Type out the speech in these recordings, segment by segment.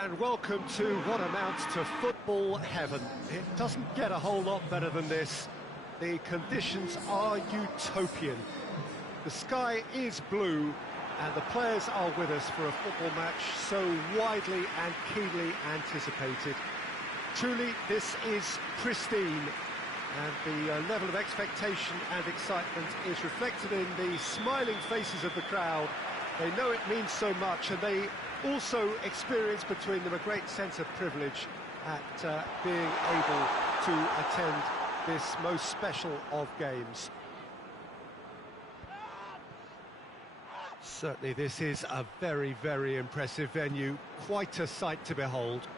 And welcome to what amounts to football heaven. It doesn't get a whole lot better than this. The conditions are utopian. The sky is blue, and the players are with us for a football match so widely and keenly anticipated. Truly, this is pristine, and the level of expectation and excitement is reflected in the smiling faces of the crowd. They know it means so much, and they also experience between them a great sense of privilege at being able to attend this most special of games. Certainly this is a very, very impressive venue, quite a sight to behold.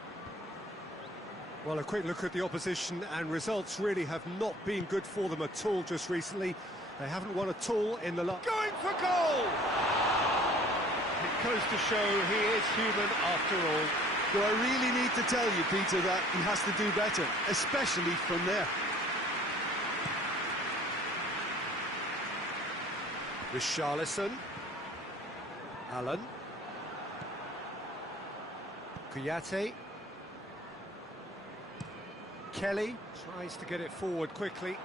Well, a quick look at the opposition, and results really have not been good for them at all just recently. They haven't won at all in the going for goal! It goes to show he is human after all. Do I really need to tell you, Peter, that he has to do better, especially from there? Richarlison. Allen. Kouyaté. Kelly tries to get it forward quickly.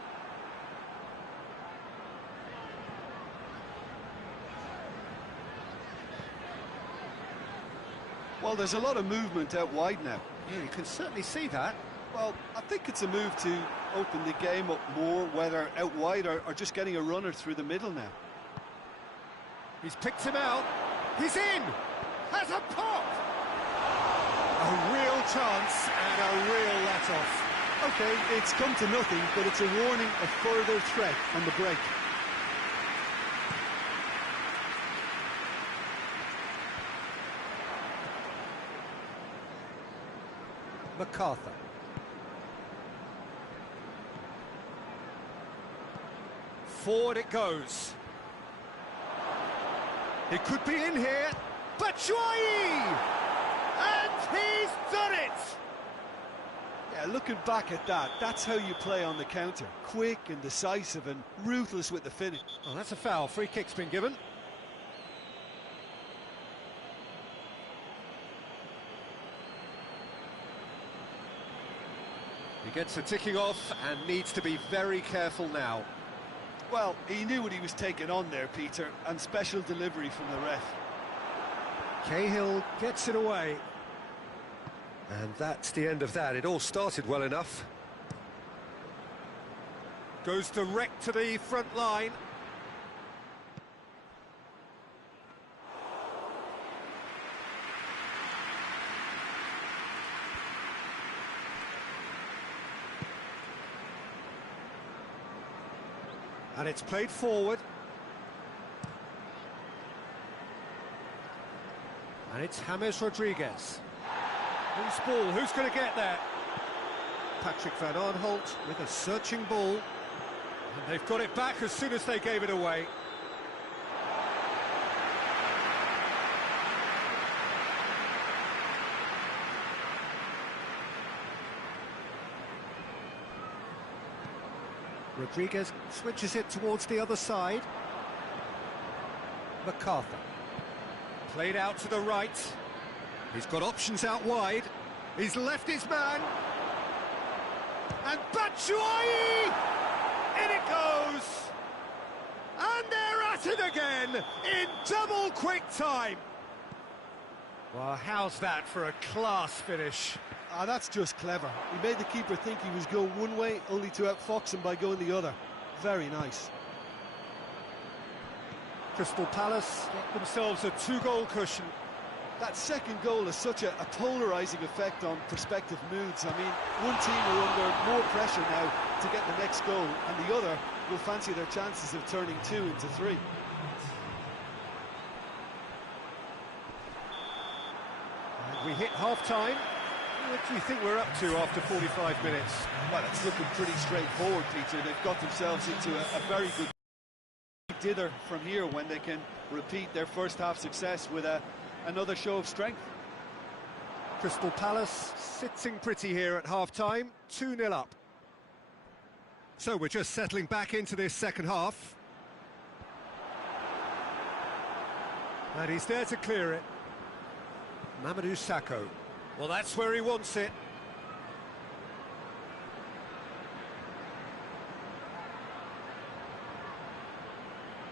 Well, there's a lot of movement out wide now. Yeah, you can certainly see that. Well, I think it's a move to open the game up more, whether out wide or just getting a runner through the middle now. He's picked him out. He's in! Has a pop! A real chance and a real let-off. OK, it's come to nothing, but it's a warning of further threat on the break. MacArthur. Forward it goes. He could be in here. Batshuayi! And he's done it! Yeah, looking back at that, that's how you play on the counter. Quick and decisive and ruthless with the finish. Oh, that's a foul. Free kick's been given. He gets a ticking off and needs to be very careful now. Well, he knew what he was taking on there, Peter, and special delivery from the ref. Cahill gets it away. And that's the end of that. It all started well enough. Goes direct to the front line. And it's played forward. And it's James Rodriguez. Who's ball? Who's going to get there? Patrick Van Aanholt with a searching ball. And they've got it back as soon as they gave it away. Rodriguez switches it towards the other side. MacArthur. Played out to the right. He's got options out wide. He's left his man. And Batshuayi! In it goes! And they're at it again in double quick time. Well, how's that for a class finish? That's just clever. He made the keeper think he was going one way, only to outfox him by going the other. Very nice. Crystal Palace get themselves a two-goal cushion. That second goal has such a polarising effect on prospective moods. I mean, one team are under more pressure now to get the next goal, and the other will fancy their chances of turning 2 into 3. And we hit half-time. What do you think we're up to after 45 minutes? Well, it's looking pretty straightforward, Peter. They've got themselves into a very good dither from here when they can repeat their first half success with another show of strength. Crystal Palace sitting pretty here at half-time, 2-0 up. So we're just settling back into this second half. And he's there to clear it. Mamadou Sakho. Well, that's where he wants it.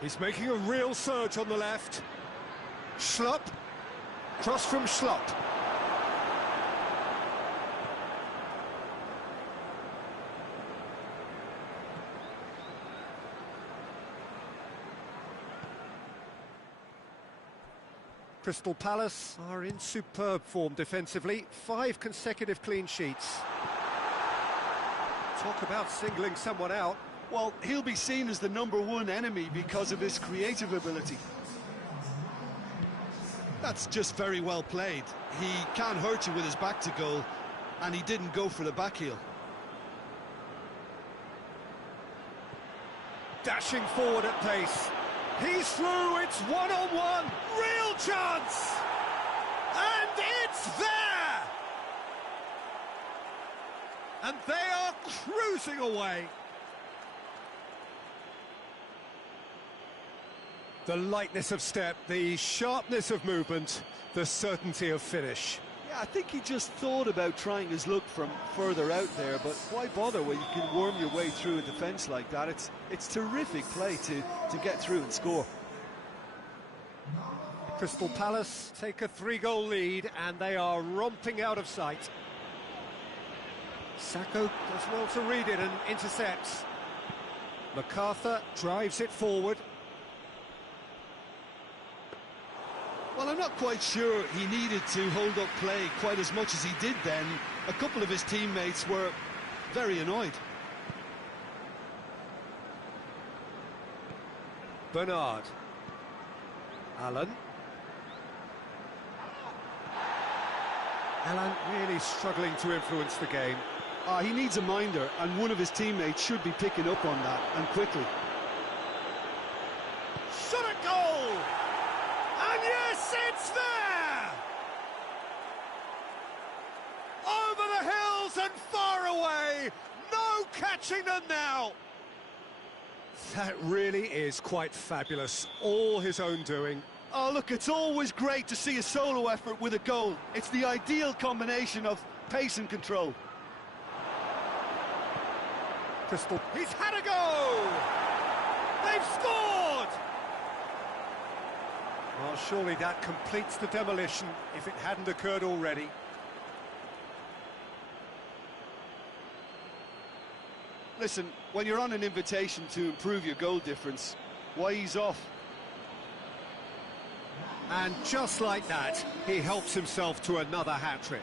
He's making a real surge on the left. Schlupp. Cross from Schlupp. Crystal Palace are in superb form defensively. 5 consecutive clean sheets. Talk about singling someone out. Well, he'll be seen as the #1 enemy because of his creative ability. That's just very well played. He can't hurt you with his back to goal, and he didn't go for the back heel. Dashing forward at pace. He's through, it's one-on-one, real chance! And it's there! And they are cruising away. The lightness of step, the sharpness of movement, the certainty of finish. Yeah, I think he just thought about trying his luck from further out there, but why bother when you can worm your way through a defence like that? It's terrific play to get through and score. Crystal Palace take a 3-goal lead and they are romping out of sight. Sacco does well to read it and intercepts. MacArthur drives it forward. Well, I'm not quite sure he needed to hold up play quite as much as he did then. A couple of his teammates were very annoyed. Bernard. Allen. Allen really struggling to influence the game. He needs a minder, and one of his teammates should be picking up on that, and quickly. Shot at goal! And yes, it's there! Over the hills and far away! No catching them now! That really is quite fabulous. All his own doing. Oh, look, it's always great to see a solo effort with a goal. It's the ideal combination of pace and control. Crystal, he's had a go! They've scored! Well, surely that completes the demolition if it hadn't occurred already. Listen, when you're on an invitation to improve your goal difference, why ease off? And just like that, he helps himself to another hat-trick.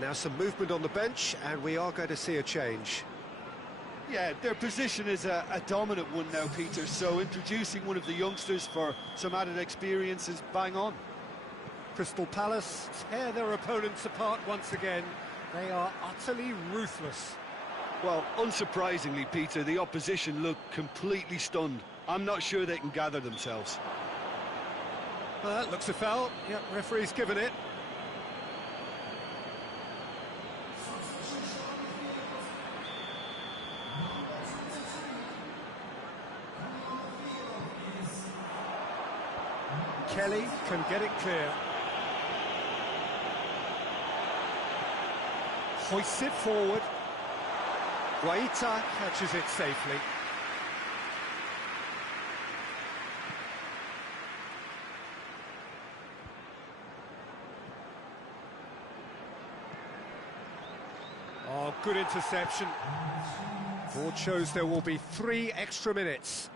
Now some movement on the bench, and we are going to see a change. Yeah, their position is a dominant one now, Peter, so introducing one of the youngsters for some added experience is bang on. Crystal Palace tear their opponents apart once again. They are utterly ruthless. Well, unsurprisingly, Peter, the opposition look completely stunned. I'm not sure they can gather themselves. That looks a foul. Yep, referee's given it. Kelly can get it clear. Hoists it forward. Guaita catches it safely. Oh, good interception. Board shows there will be 3 extra minutes.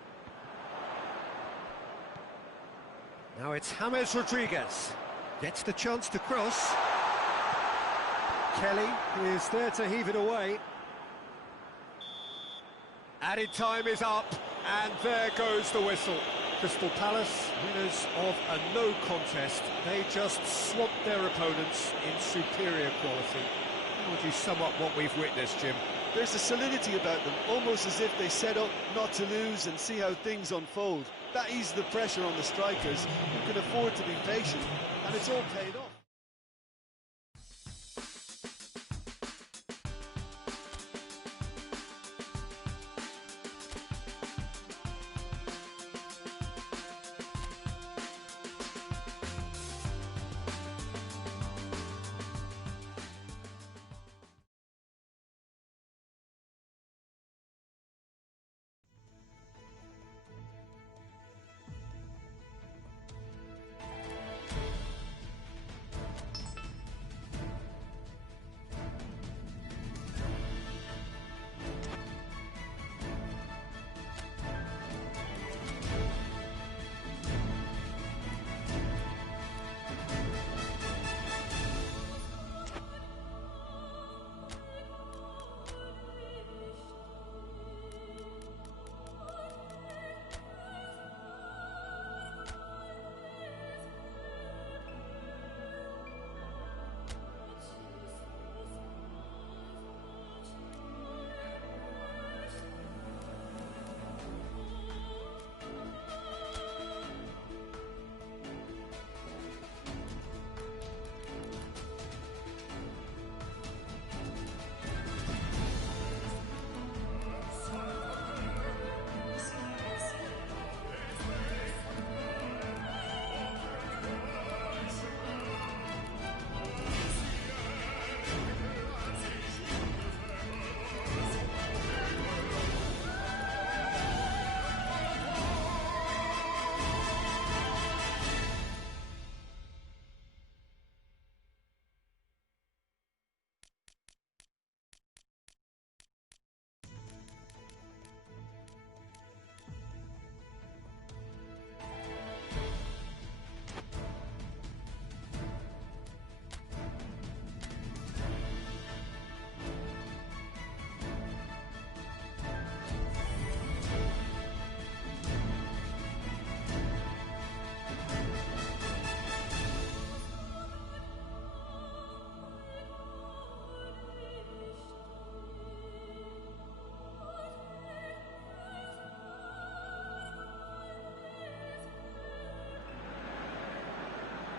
Now it's James Rodriguez. Gets the chance to cross. Kelly is there to heave it away. Added time is up, and there goes the whistle. Crystal Palace, winners of a no contest. They just swamped their opponents in superior quality. How would you sum up what we've witnessed, Jim? There's a solidity about them, almost as if they set up not to lose and see how things unfold. That eases the pressure on the strikers, who can afford to be patient, and it's all paid off.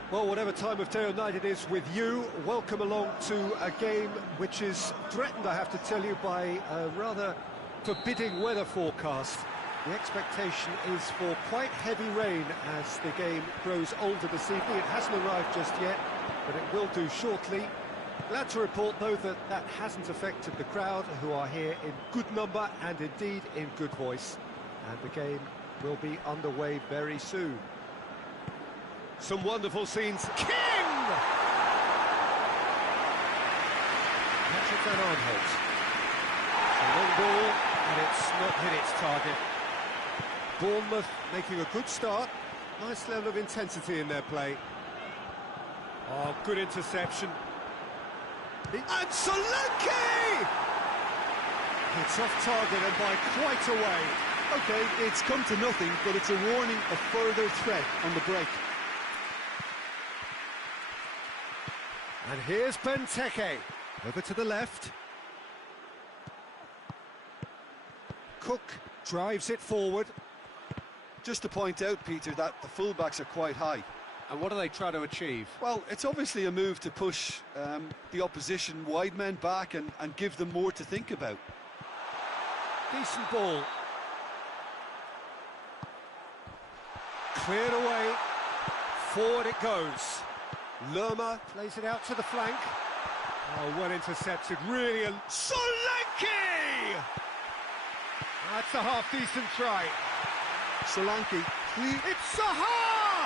Well, whatever time of day or night it is with you, welcome along to a game which is threatened, I have to tell you, by a rather forbidding weather forecast. The expectation is for quite heavy rain as the game grows older this evening. It hasn't arrived just yet, but it will do shortly. Glad to report, though, that that hasn't affected the crowd, who are here in good number and indeed in good voice. And the game will be underway very soon. Some wonderful scenes. King! Patrick van Aanholt. A long ball, and it's not hit its target. Bournemouth making a good start. Nice level of intensity in their play. Oh, good interception. And Solanke! It's off target and by quite a way. OK, it's come to nothing, but it's a warning of further threat on the break. And here's Benteke, over to the left. Cook drives it forward. Just to point out, Peter, that the fullbacks are quite high. And what do they try to achieve? Well, it's obviously a move to push the opposition wide men back and give them more to think about. Decent ball. Cleared away. Forward it goes. Lerma plays it out to the flank. Oh, well intercepted, really. Solanke! That's a half-decent try. Solanke, it's Zaha!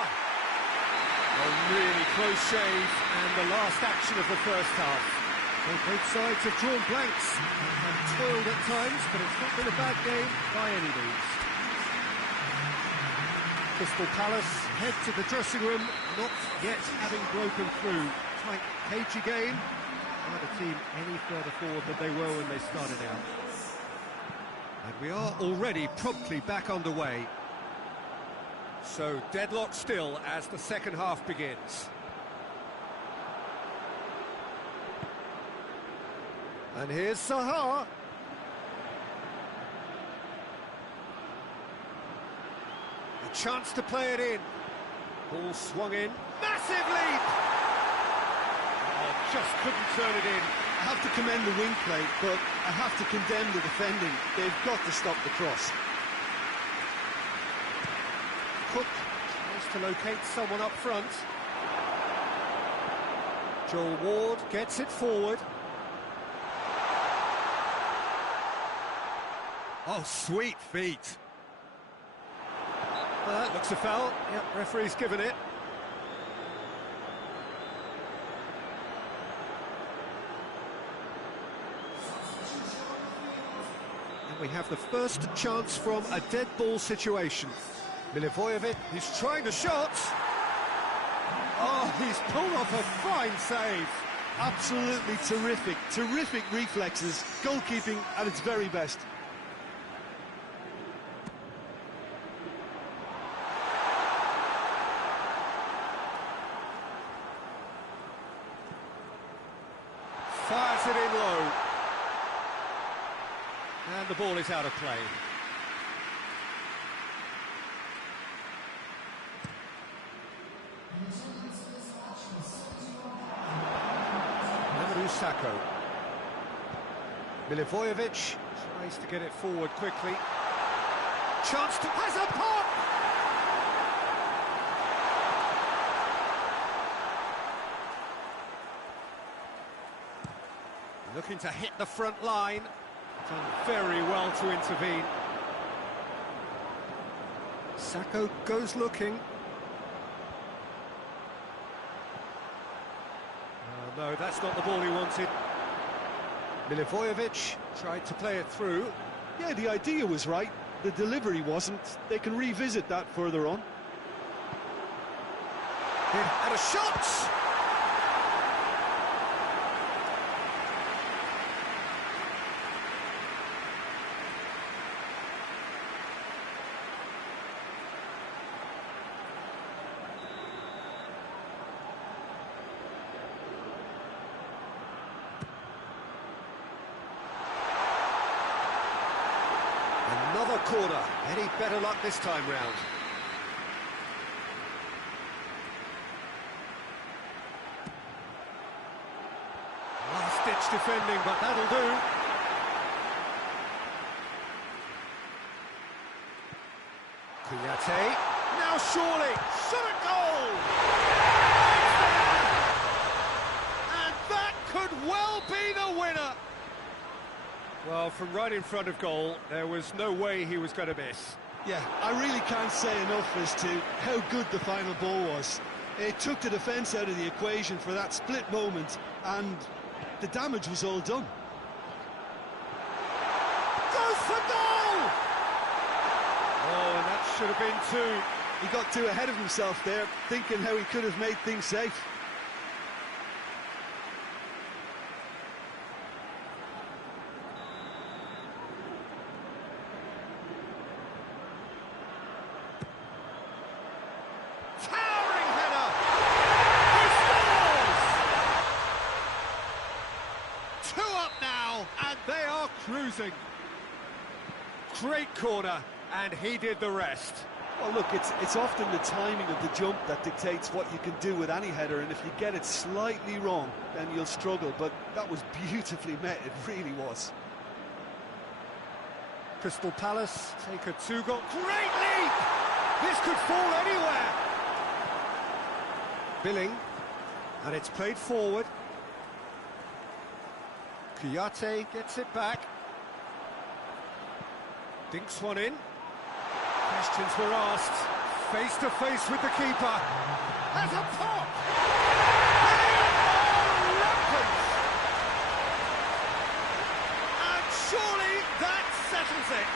A really close shave, and the last action of the first half. Well, both sides have drawn blanks and have toiled at times, but it's not been a bad game by any means. Crystal Palace head to the dressing room, not yet having broken through. Tight, cagey game. Not a team any further forward than they were when they started out. And we are already promptly back underway. So deadlock still as the second half begins. And here's Zaha. chance to play it in. Ball swung in. Massive leap! Oh, just couldn't turn it in. I have to commend the wing play, but I have to condemn the defending. They've got to stop the cross. Cook tries to locate someone up front. Joel Ward gets it forward. Oh, sweet feet. Looks a foul. Yep, referee's given it. And we have the first chance from a dead ball situation. Milivojevic, he's trying the shot. Oh, he's pulled off a fine save. Absolutely terrific, terrific reflexes. Goalkeeping at its very best. Fires it in low. And the ball is out of play. Mamadou Sakho. Milivojevic tries to get it forward quickly. Chance to... has a pop! Looking to hit the front line. Done very well to intervene. Sakho goes looking. No, that's not the ball he wanted. Milivojevic tried to play it through. Yeah, the idea was right. The delivery wasn't. They can revisit that further on. And a shot! Another corner. Any better luck this time round? Last-ditch defending, but that'll do. Kouyaté. Now surely. Shot at goal! And that could well be the winner. Well, from right in front of goal, there was no way he was going to miss. Yeah, I really can't say enough as to how good the final ball was. It took the defence out of the equation for that split moment, and the damage was all done. Goes for goal! Oh, and that should have been two. He got too ahead of himself there, thinking how he could have made things safe. Towering header! He scores! 2 up now, and they are cruising. Great corner, and he did the rest. Well, look, it's often the timing of the jump that dictates what you can do with any header, and if you get it slightly wrong, then you'll struggle, but that was beautifully met, it really was. Crystal Palace take a 2-goal... Great leap! This could fall anywhere! Billing, and it's played forward. Kouyaté gets it back. Dinks one in. Questions were asked. Face to face with the keeper. Has a pop! They are rampant! And surely that settles it.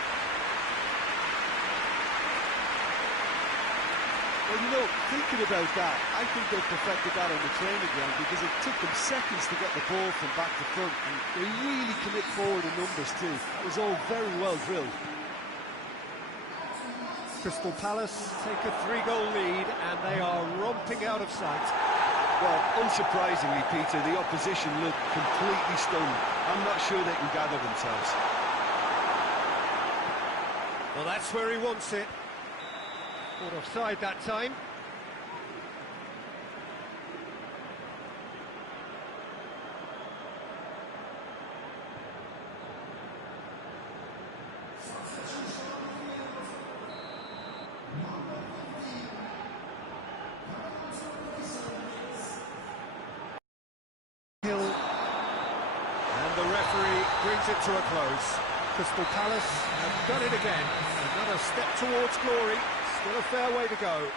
Well, you know, thinking about that, I think they perfected that on the training ground because it took them seconds to get the ball from back to front, and they really commit forward in numbers too. It was all very well drilled. Crystal Palace take a 3-goal lead, and they are romping out of sight. Well, unsurprisingly, Peter, the opposition look completely stunned. I'm not sure they can gather themselves. Well, that's where he wants it. Caught offside that time. Hill. And the referee brings it to a close. Crystal Palace have done it again. Another step towards glory. Still a fair way to go.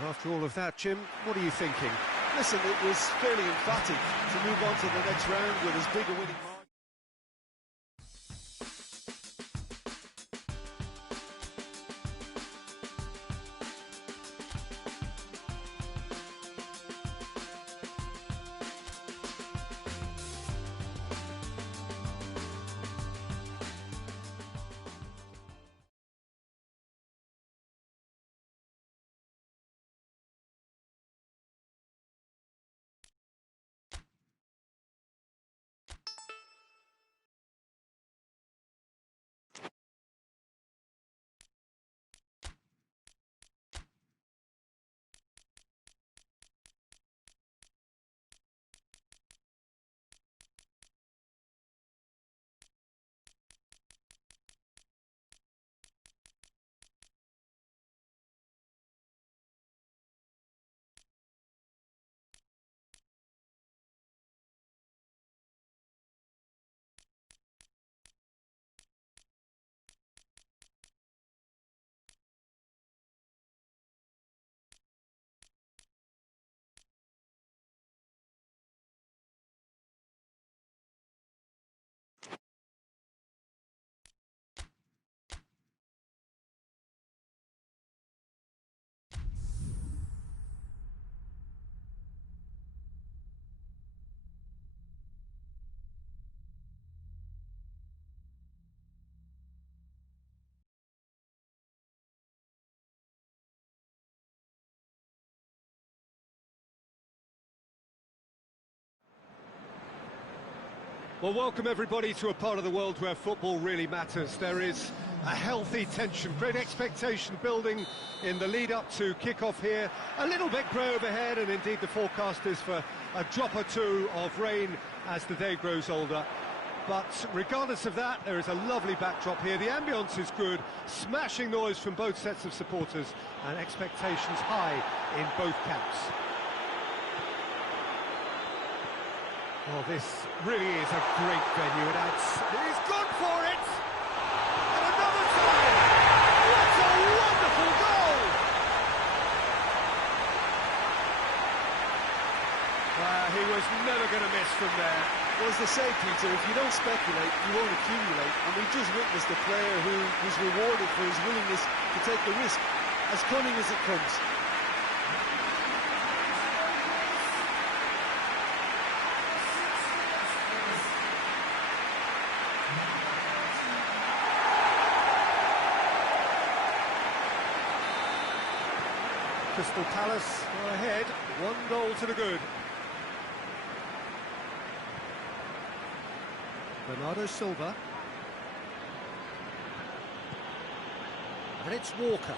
Well, after all of that, Jim, what are you thinking? Listen, it was fairly emphatic to move on to the next round with as big a winning margin. Well, welcome everybody to a part of the world where football really matters. There is a healthy tension, great expectation building in the lead-up to kick-off here. A little bit grey overhead, and indeed the forecast is for a drop or two of rain as the day grows older. But regardless of that, there is a lovely backdrop here. The ambience is good, smashing noise from both sets of supporters, and expectations high in both camps. Oh, this really is a great venue. It adds. He's gone for it! And another time! What a wonderful goal! He was never going to miss from there. Well, as they say, Peter, if you don't speculate, you won't accumulate. And we've just witnessed a player who was rewarded for his willingness to take the risk, as cunning as it comes. Crystal Palace are ahead, 1 goal to the good. Bernardo Silva. And it's Walker.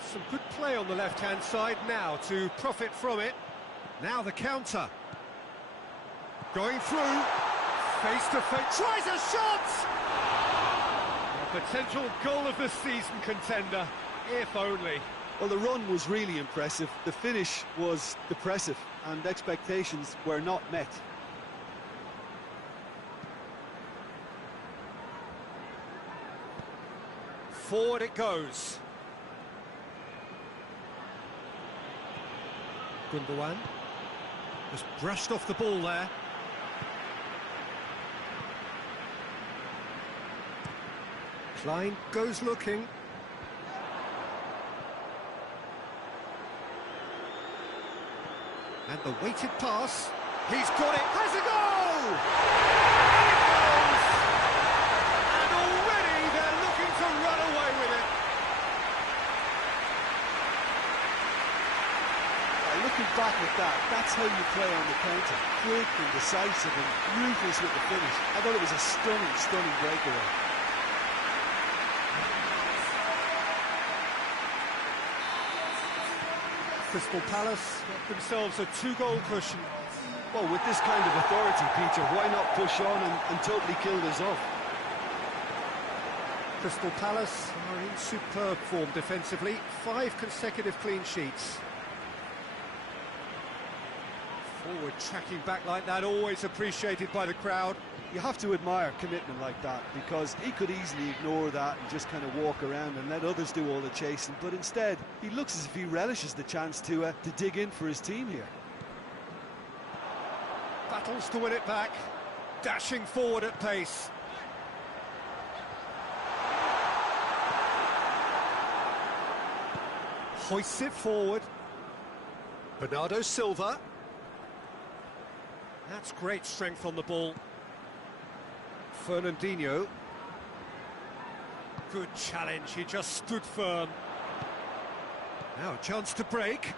Some good play on the left-hand side now to profit from it. Now the counter. Going through. Face-to-face. Tries a shot! Potential goal of the season contender, if only. Well, the run was really impressive. The finish was depressive, and expectations were not met. Forward it goes. Gundogan just brushed off the ball there. Klein goes looking. And the weighted pass. He's got it. Has a goal! And it goes! And already they're looking to run away with it. Looking back at that, that's how you play on the counter. Quick and decisive and ruthless with the finish. I thought it was a stunning, stunning breakaway. Crystal Palace get themselves a 2-goal cushion. Well, with this kind of authority, Peter, why not push on and totally kill this off? Crystal Palace are in superb form defensively, 5 consecutive clean sheets. Forward tracking back like that, always appreciated by the crowd. You have to admire commitment like that, because he could easily ignore that and just kind of walk around and let others do all the chasing, but instead he looks as if he relishes the chance to dig in for his team here. Battles to win it back, dashing forward at pace. Hoists it forward. Bernardo Silva. That's great strength on the ball. Fernandinho. Good challenge, he just stood firm. Now a chance to break.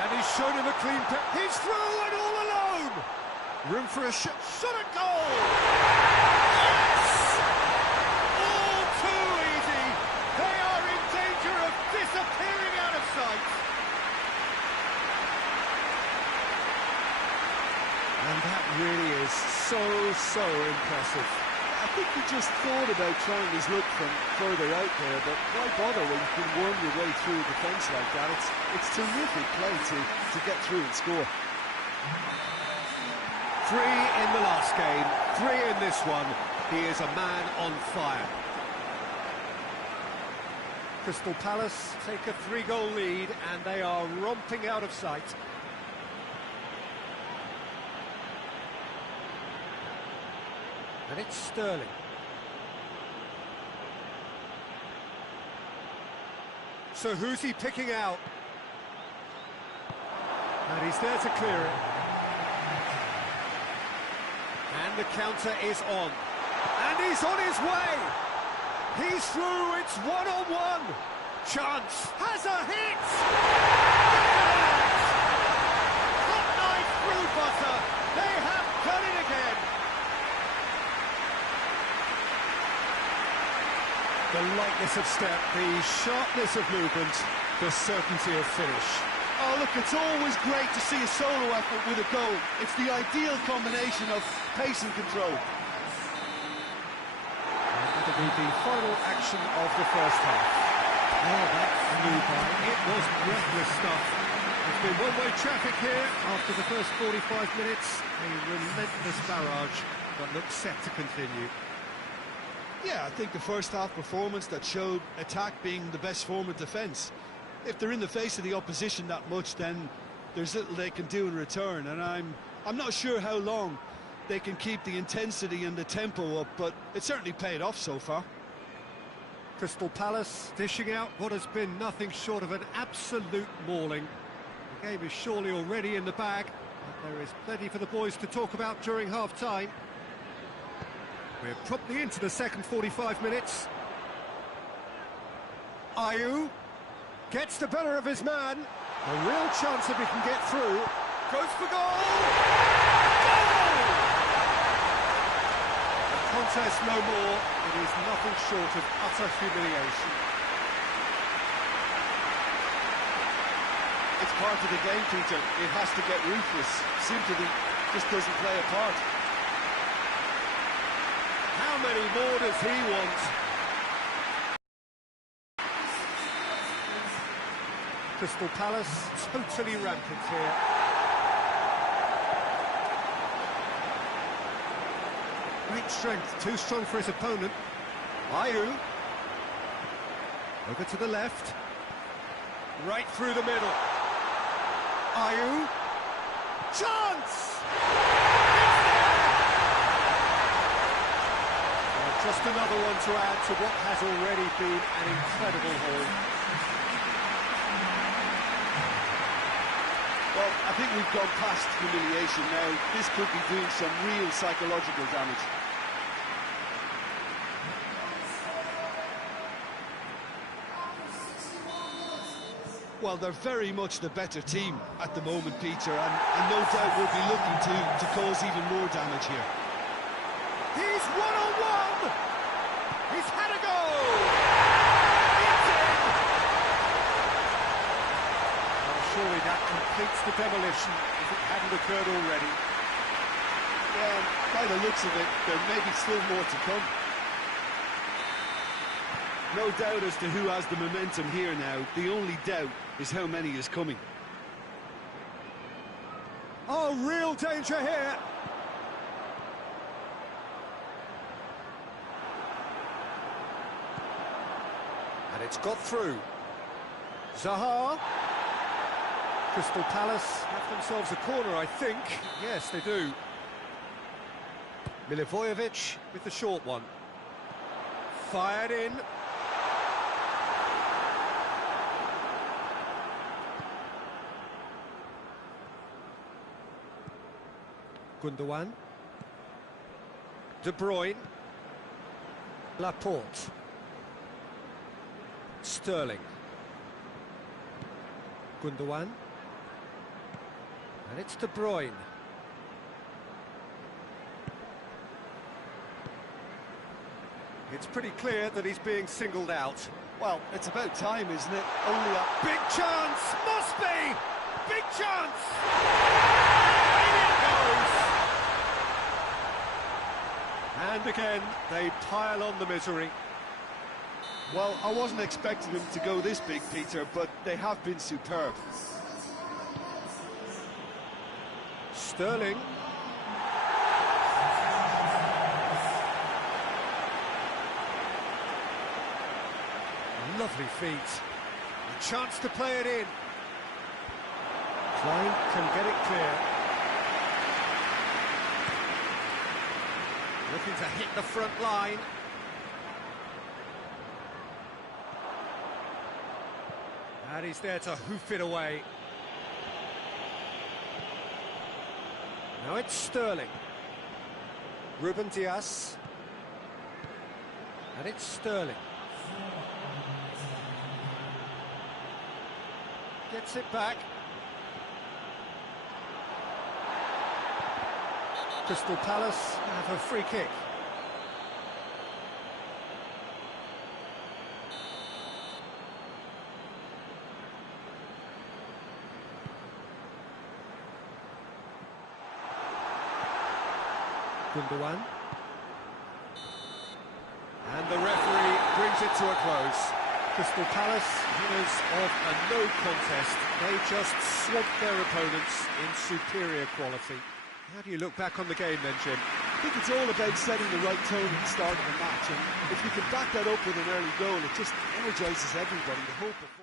And he's shown him a clean pass. He's through and all alone! Room for a shot at goal! Yes! All too easy! They are in danger of disappearing out of sight! And that really is so impressive. I think he just thought about trying his luck from further out there, but why bother when you can worm your way through a defence like that? It's terrific play to get through and score. 3 in the last game, 3 in this one. He is a man on fire. Crystal Palace take a 3-goal lead and they are romping out of sight. And it's Sterling. So who's he picking out? And he's there to clear it. And the counter is on. And he's on his way! He's through, it's 1-on-1! Chance! Has a hit! Hot knife through butter! They have done it again! The lightness of step, the sharpness of movement, the certainty of finish. Oh, look, it's always great to see a solo effort with a goal. It's the ideal combination of pace and control. And that'll be the final action of the first half. Oh, that flew by. It was breathless stuff. There's been one-way traffic here after the first 45 minutes. A relentless barrage, but looks set to continue. Yeah, I think the first half performance that showed attack being the best form of defence. If they're in the face of the opposition that much, then there's little they can do in return, and I'm not sure how long they can keep the intensity and the tempo up, but it certainly paid off so far. Crystal Palace dishing out what has been nothing short of an absolute mauling. The game is surely already in the bag, but there is plenty for the boys to talk about during half-time. We're promptly into the second 45 minutes. Ayew gets the better of his man. A real chance if he can get through. Goes for goal! Goal! The contest no more. It is nothing short of utter humiliation. It's part of the game, Peter. It has to get ruthless. Sympathy just doesn't play a part. How many more does he want? Crystal Palace totally rampant here. Great strength, too strong for his opponent. Ayew. Over to the left. Right through the middle. Ayew. Chance! Just another one to add to what has already been an incredible haul. Well, I think we've gone past humiliation now. This could be doing some real psychological damage. Well, they're very much the better team at the moment, Peter, and no doubt will be looking to cause even more damage here. He's one-on-one! He's had a go! It's in! surely that completes the demolition if it hadn't occurred already. Yeah, by the looks of it, there may be still more to come. No doubt as to who has the momentum here now. The only doubt is how many is coming. Oh, real danger here. And it's got through. Zaha. Crystal Palace have themselves a corner, I think. Yes, they do. Milivojevic with the short one. Fired in. Gundogan. De Bruyne. Laporte. Sterling. Gundogan. And it's De Bruyne. It's pretty clear that he's being singled out. Well, it's about time, isn't it? Only a Big chance! Must be! Big chance! In it goes! And again, they pile on the misery. Well, I wasn't expecting them to go this big, Peter, but they have been superb. Sterling. Lovely feet. A chance to play it in. Klein can get it clear. Looking to hit the front line. And he's there to hoof it away. Now it's Sterling. Ruben Dias. And it's Sterling. Gets it back. Crystal Palace have a free kick. Gundogan. And the referee brings it to a close. Crystal Palace, winners of a no contest. They just swamped their opponents in superior quality. How do you look back on the game then, Jim? I think it's all about setting the right tone at the start of the match, and if you can back that up with an early goal, it just energises everybody. The whole performance.